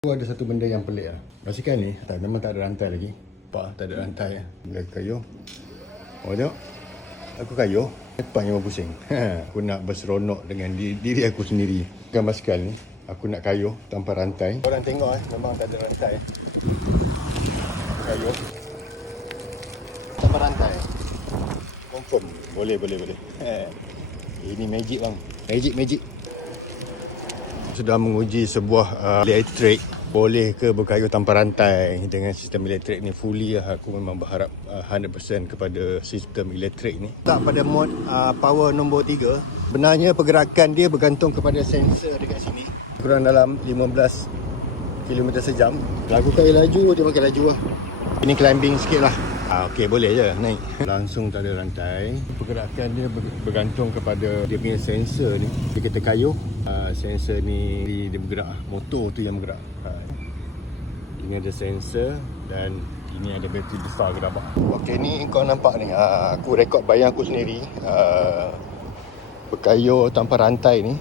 Ada satu benda yang pelik lah. Basikal ni memang tak ada rantai lagi. Tak ada rantai lah. Bila kayuh. Oh tengok. Aku kayuh. Lepasnya berpusing. Aku nak berseronok dengan diri aku sendiri. Bukan basikal ni. Aku nak kayuh tanpa rantai. Korang tengok memang tak ada rantai. Kayuh tanpa rantai. Confirm. Boleh. Ini magic bang. Magic. Sudah menguji sebuah elektrik. Boleh ke berkayuh tanpa rantai dengan sistem elektrik ni fully lah. Aku memang berharap 100% kepada sistem elektrik ni. Tak pada mod power nombor 3. Sebenarnya pergerakan dia bergantung kepada sensor dekat sini. Kurang dalam 15 km sejam. Kalau aku kaya laju, dia makin laju lah. Ini climbing sikit lah. Okey, boleh je naik. Langsung tak ada rantai. Pergerakan dia bergantung kepada dia punya sensor ni. Dia kita kayuh, sensor ni dia bergerak. Motor tu yang bergerak. Ini ada sensor dan ini ada bateri besar ke dapat. Okey, ni kau nampak ni. Aku rekod bayang aku sendiri. Berkayuh tanpa rantai ni.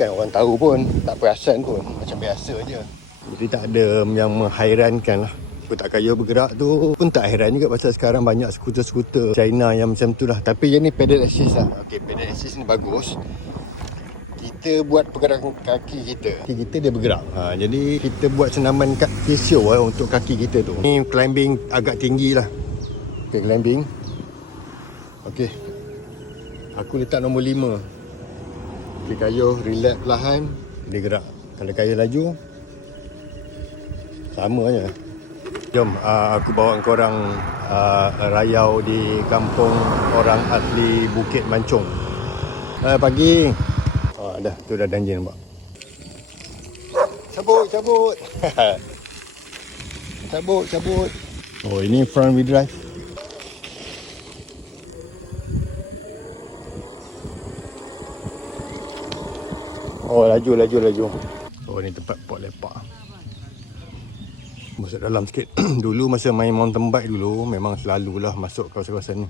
Kan orang tahu pun, tak perasan pun. Macam biasa je. Jadi tak ada yang menghairankan lah. Aku tak kayuh bergerak tu pun tak hairan juga pasal sekarang banyak skuter-skuter China yang macam tu lah. Tapi yang ni pedal assist lah. Okey, pedal assist ni bagus. Kita buat pergerakan kaki kita. Kaki kita dia bergerak. Jadi kita buat senaman cardio untuk kaki kita tu. Ni climbing agak tinggi lah. Okey, climbing. Okey. Aku letak nombor 5. Okey, kayuh relax perlahan. Dia gerak. Kalau kayuh laju, sama je. Jom aku bawa korang rayau di kampung orang asli Bukit Mancung. Pagi. Dah, tu dah danjin nampak. Cabut. cabut. Oh, ini front wheel drive. Oh, laju. Oh, ni tempat pot lepak. Masuk dalam sikit. Dulu masa main mountain bike dulu memang selalulah masuk kawasan-kawasan ni.